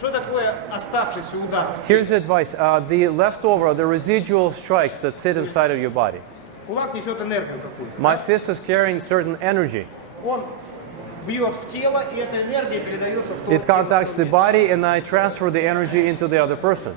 Что такое оставшийся удар? Here's the advice. The leftover, the residual strikes that sit inside of your body. Кулак несет энергию какую-то. My fist is carrying certain energy. Он бьет в тело, и эта энергия передается в то It contacts the body, and I transfer the energy into the other person.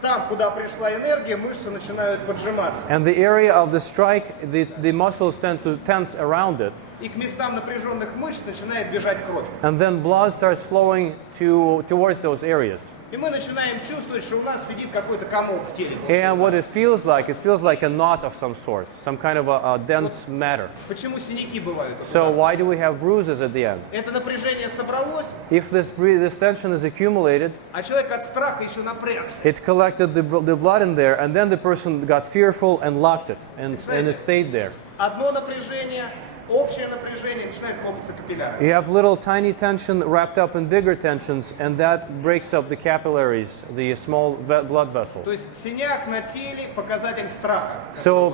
Там, куда пришла энергия, мышцы начинают поджиматься. And the area of the strike, the muscles tend to tense around it. И к местам напряженных мышц начинает бежать кровь. And then blood starts flowing towards those areas. И мы начинаем чувствовать, что у нас сидит какой-то комок в теле. And what it feels like a knot of some sort, some kind of a dense matter. Почему синяки бывают? So why do we have bruises at the end? Это напряжение собралось, If this tension is accumulated, а человек от страха еще напрягся. it collected the blood in there, and then the person got fearful and locked it, and it stayed there. Одно напряжение, общее напряжение, начинает лопаться капилляры. You have little tiny tension wrapped up in bigger tensions, and that breaks up the capillaries, the small blood vessels. То есть синяк на теле показатель страха. So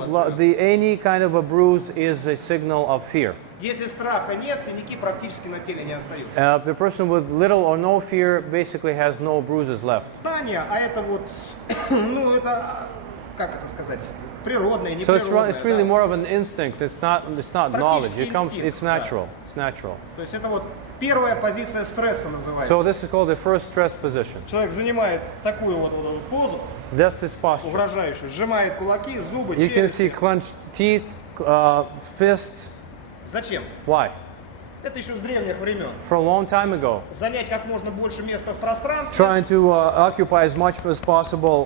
any kind of a bruise is a signal of fear. Если страха нет, синяки практически на теле не остаются. The person with little or no fear basically has no bruises left. Знание, а это вот, ну это, как это сказать, природное, So неприродное. it's really да. more of an instinct. It's not knowledge. It's да. natural. It's natural. То есть это вот первая позиция стресса называется. So this is called the first stress position. Человек занимает такую вот позу, That's his posture. угрожающую, сжимает кулаки, зубы, You can see челюсти. clenched teeth, fists. Зачем? Why? Это еще с древних времен. For a long time ago, Занять как можно больше места в пространстве trying to occupy as much as possible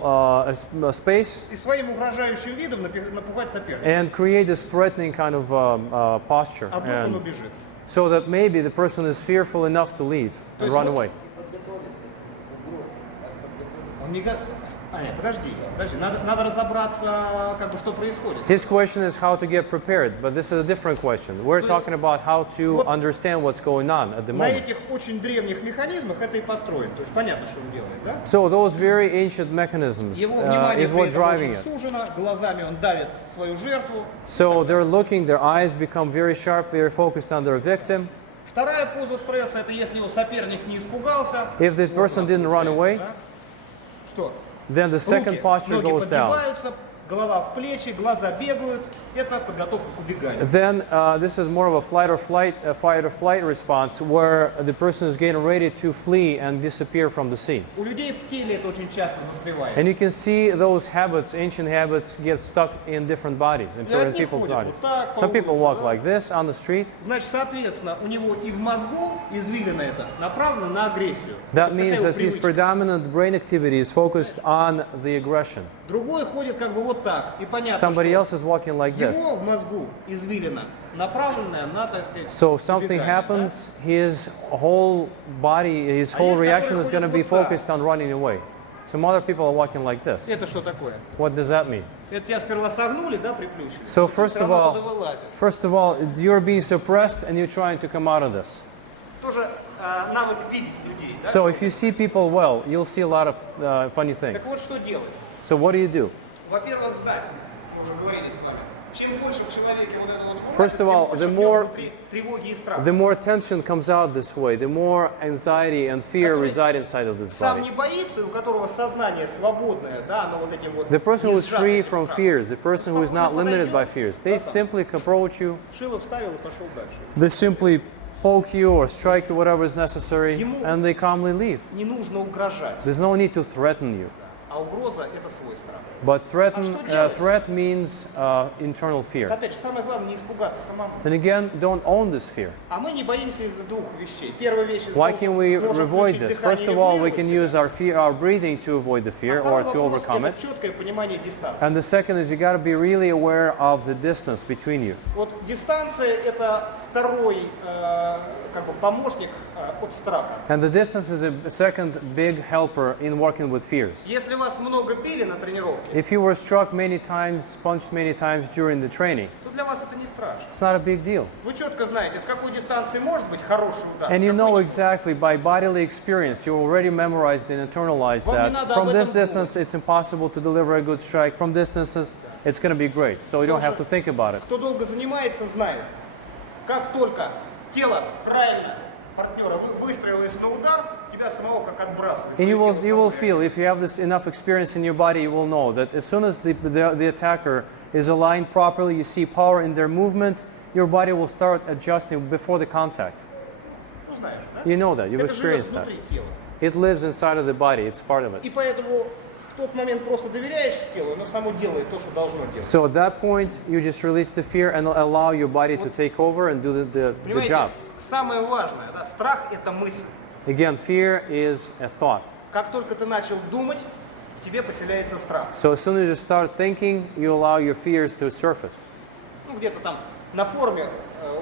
space и своим угрожающим видом напугать соперника. and create this threatening kind of posture. А вдруг он And убежит. so that maybe the person is fearful enough to leave and run away. Он не го- нет, подожди, надо разобраться, как бы, что происходит. His question is how to get prepared, but this is a different question. We're talking about how to understand what's going on at the На moment. этих очень древних механизмах это и построено. То есть понятно, что он делает, да? So those very ancient mechanisms Его внимание is при what этом driving очень it. сужено, глазами он давит свою жертву. So they're looking, their eyes become very sharp, they're focused on their victim. Вторая поза стресса — это если его соперник не испугался. If the person didn't run away, да? Что? then the second Руки, posture ноги goes down. подгибаются, голова в плечи, глаза бегают. Это подготовка к убеганию. Then this is more of a fight or flight response where the person is getting ready to flee and disappear from the scene. У людей в теле это очень часто застревает. And you can see those habits, ancient habits, get stuck in different bodies, in people's bodies. Some people walk like this on the street. Значит, соответственно, у него и в мозгу извилина это направлена на агрессию. That Это means такая that his привычка. predominant brain activity is focused on the aggression. Другой ходит как бы вот так. И понятно, Somebody что else is walking like this. его в мозгу извилина направленная на, так сказать, So if something убегание, happens, his whole body, his whole есть reaction которые is going to ходят be вот так. focused on running away. Some other people are walking like да? this. Это что такое? What does that mean? Это тебя сперва согнули, да, приплющили? So Всё равно туда вылазит. first of all, you're being suppressed and you're trying to come out of this. Тоже навык видеть людей. Да? So if you see people well, you'll see a lot of funny things. Так вот, что делать? So what do? Во-первых, знать, мы уже говорили с вами, чем больше в человеке вот это вот влазит, First of all, тем the больше в нем more- внутри тревоги и страха. The more tension comes out this way, the more anxiety and fear reside inside of this Сам body. не боится, у которого сознание свободное, да, оно вот этим вот The person who is не free сжато from этим страхом. fears, the person who is not limited by fears, they simply approach you, Шило вставил и пошел дальше. they simply poke you or strike you, whatever is necessary, and they calmly leave. Не нужно угрожать, There's no need to threaten you. а угроза — это свой страх. But threat means internal fear. Опять же, самое главное — не испугаться самому. And again, don't own this fear. А мы не боимся из-за двух вещей. Первая вещь — Why can we avoid this? First of all, we can use our breathing to avoid the fear or to overcome it. Четкое понимание дистанции. And the second is you got to be really aware of the distance between you. Вот дистанция — это второй как бы помощник от страха. And the distance is a second big helper in working with fears. Если вас много били на тренировке, If you were struck many times, punched many times during the training, то для вас это не страшно. it's not a big deal. Вы четко знаете, с какой дистанции может быть хороший удар. And с you know какой exactly by bodily experience, you already memorized and internalized Вам не that надо from об this этом distance it's impossible to deliver a good strike. From this distance it's going to be great. So you don't have to think about it. Кто долго занимается, знает, как только тело правильно партнера выстроилась на удар, тебя самого как отбрасывает. And you will Вылетело самое. feel, if you have this enough experience in your body, you will know that as soon as the attacker is aligned properly, you see power in their movement, your body will start adjusting before the contact. Ну, знаешь, да? You know that, you've Это живет experienced that. внутри тела. It lives inside of the body, it's part of И it. поэтому в тот момент просто доверяешь телу, оно само делает то, что должно делать. So at that point, you just release the fear and allow your body to take over and do the Понимаете, job. самое важное, да, страх – это мысль. Again, fear is a thought. Как только ты начал думать, в тебе поселяется страх. So as soon as you start thinking, you allow your fears to surface. Ну, где-то там на форуме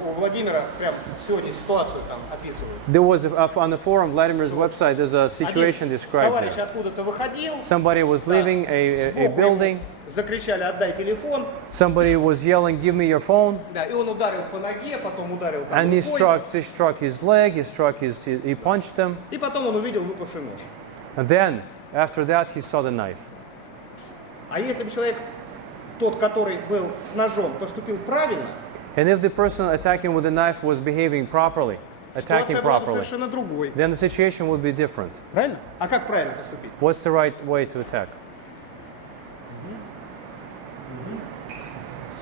у Владимира прям сегодня ситуацию там описывают. There was, on the forum, Vladimir's website, there's a situation Один described товарищ there. откуда-то выходил, Somebody was leaving a сбоку building, ему закричали «отдай телефон», somebody was yelling, give me your phone, да, и он ударил по ноге, потом ударил там and he рукой, struck his leg, he punched him, и потом он увидел выпавший нож. and then, after that, he saw the knife. А если бы человек, тот, который был с ножом, поступил правильно, And if the person attacking with the knife was behaving properly, attacking ситуация была бы properly, совершенно другой. then the situation would be different. Правильно? А как правильно поступить? What's the right way to attack?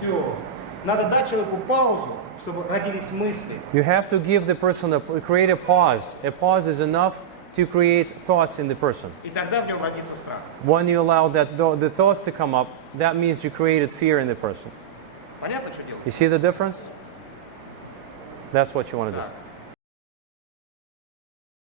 Все. Надо дать человеку паузу, чтобы родились мысли. You have to give the person create a pause. A pause is enough to create thoughts in the person. И тогда в нем родится страх. When you allow the thoughts to come up, that means you created fear in the person. Понятно, что делать? You see the difference? That's what you want to do. Да.